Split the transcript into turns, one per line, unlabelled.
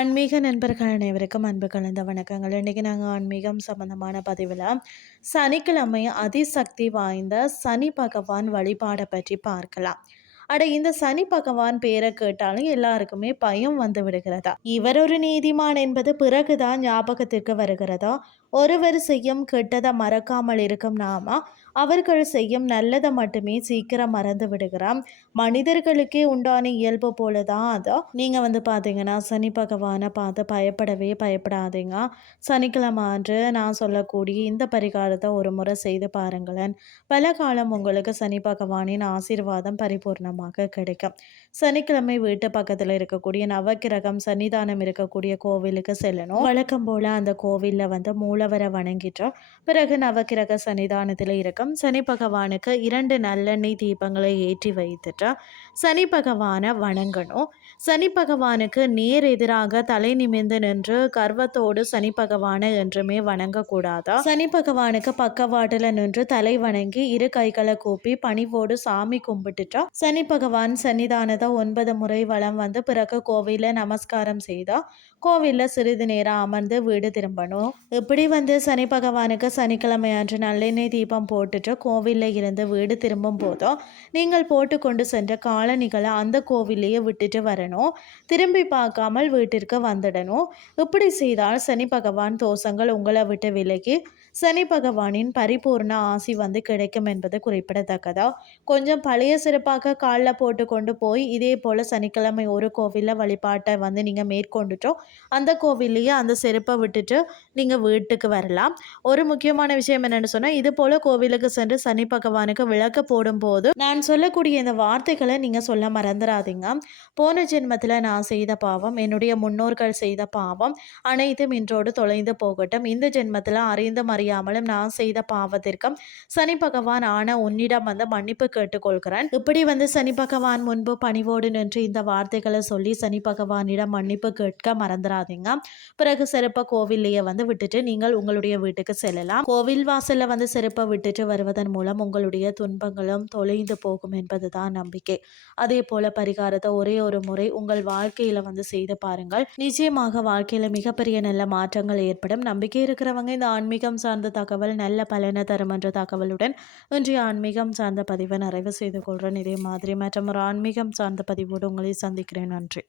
ஆன்மீக நண்பர்கள் அனைவருக்கும் அன்பு கலந்த வணக்கங்கள். இன்றைக்கி நாங்கள் ஆன்மீகம் சம்பந்தமான பதிவில் சனிக்கிழமை அதிசக்தி வாய்ந்த சனி பகவான் வழிபாடை பற்றி பார்க்கலாம். அட இந்த சனி பகவான் பேரை கேட்டாலும் எல்லாருக்குமே பயம் வந்து விடுகிறதா? இவர் ஒரு நீதிமான் என்பது பிறகுதான் ஞாபகத்திற்கு வருகிறதா? ஒருவர் செய்யும் கெட்டதை மறக்காமல் இருக்கும் நாம அவர்கள் செய்யும் நல்லதை மட்டுமே சீக்கிரம் மறந்து விடுகிறான் மனிதர்களுக்கே உண்டான இயல்பு போல தான் அதோ. நீங்கள் வந்து பார்த்தீங்கன்னா சனி பகவானை பார்த்து பயப்படவே பயப்படாதீங்க. சனிக்கிழமை அன்று நான் சொல்லக்கூடிய இந்த பரிகாரத்தை ஒரு முறை செய்து பாருங்களேன். பல காலம் உங்களுக்கு சனி பகவானின் ஆசீர்வாதம் பரிபூர்ணமாக கிடைக்கும். சனிக்கிழமை வீட்டு பக்கத்தில் இருக்கக்கூடிய நவக்கிரகம் சன்னிதானம் இருக்கக்கூடிய கோவிலுக்கு செல்லணும். வழக்கம் போல் அந்த கோவிலில் வந்து மூலவரை வணங்கிட்டோம். பிறகு நவக்கிரக சன்னிதானத்தில் இருக்கும் சனி பகவானுக்கு இரண்டு நல்லெண்ணெய் தீபங்களை ஏற்றி வைத்துட்டா சனி பகவானை வணங்கணும். சனி பகவானுக்கு நேர் எதிராக தலை நிமிர்ந்து நின்று கர்வத்தோடு சனி பகவானை என்றுமே வணங்கக்கூடாதா? சனி பகவானுக்கு பக்கவாட்டில் நின்று தலை வணங்கி இரு கைகளை கூப்பி பணிவோடு சாமி கும்பிட்டுட்டா சனி பகவான் சன்னிதானத்தை ஒன்பது முறை வளம் வந்து பிறகு கோவிலில் நமஸ்காரம் செய்தா கோவிலில் சிறிது நேரம் அமர்ந்து வீடு திரும்பணும். இப்படி வந்து சனி பகவானுக்கு சனிக்கிழமை அன்று நல்லெண்ணெய் தீபம் போட்டு போட்டுட்டு கோவிலில் இருந்து வீடு திரும்பும் போதோ நீங்கள் போட்டு கொண்டு சென்ற காலணிகளை அந்த கோவிலையே விட்டுட்டு வரணும். திரும்பி பார்க்காமல் வீட்டிற்கு வந்துடணும். இப்படி செய்தால் சனி பகவான் தோஷங்கள் உங்களை விட்டு விலகி சனி பகவானின் பரிபூர்ண ஆசி வந்து கிடைக்கும் என்பது குறிப்பிடத்தக்கதா? கொஞ்சம் பழைய சிறப்பாக காலில் போட்டு கொண்டு போய் இதே போல் சனிக்கிழமை ஒரு கோவிலில் வழிபாட்டை வந்து நீங்கள் மேற்கொண்டுட்டோம் அந்த கோவில்லையே அந்த செருப்பை விட்டுட்டு நீங்கள் வீட்டுக்கு வரலாம். ஒரு முக்கியமான விஷயம் என்னென்னு சொன்னால் இது போல் கோவிலுக்கு சென்று சனி பகவானுக்கு விளக்கு போடும்போது நான் சொல்லக்கூடிய இந்த வார்த்தைகளை நீங்கள் சொல்ல மறந்துடாதீங்க போன ஜென்மத்தில் நான் செய்த பாவம் என்னுடைய முன்னோர்கள் செய்த பாவம் அனைத்தும் இன்றோடு தொலைந்து போகட்டும். இந்த ஜென்மத்தில் அறிந்தும் அறியாமலும் நான் செய்த பாவத்திற்கும் சனி பகவான் ஆன உன்னிடம் வந்து மன்னிப்பு கேட்டுக்கொள்கிறேன். இப்படி வந்து சனி பகவான் முன்பு பணிவோடு நின்று இந்த வார்த்தைகளை சொல்லி சனி பகவானிடம் மன்னிப்பு கேட்க மறந்துடாதீங்க பிறகு சிறப்ப கோவில்லையே வந்து விட்டுட்டு நீங்கள் உங்களுடைய வீட்டுக்கு செல்லலாம். கோவில் வாசல்ல வந்து செருப்பை விட்டுட்டு வருவதன் மூலம் உங்களுடைய துன்பங்களும் தொலைந்து போகும் என்பதுதான் நம்பிக்கை. அதே போல பரிகாரத்தை ஒரே ஒரு முறை உங்கள் வாழ்க்கையில வந்து செய்து பாருங்கள். நிச்சயமாக வாழ்க்கையில மிகப்பெரிய நல்ல மாற்றங்கள் ஏற்படும். நம்பிக்கை இருக்கிறவங்க இந்த ஆன்மீகம் சார்ந்த தகவல் நல்ல பலனை தரும் என்ற தகவலுடன் இன்றைய ஆன்மீகம் சார்ந்த பதிவை நிறைவு செய்து கொள்கிறேன் இதே மாதிரி மற்றும் ஒரு ஆன்மீகம் சார்ந்த பதிவோடு உங்களை சந்திக்கிறேன். நன்றி.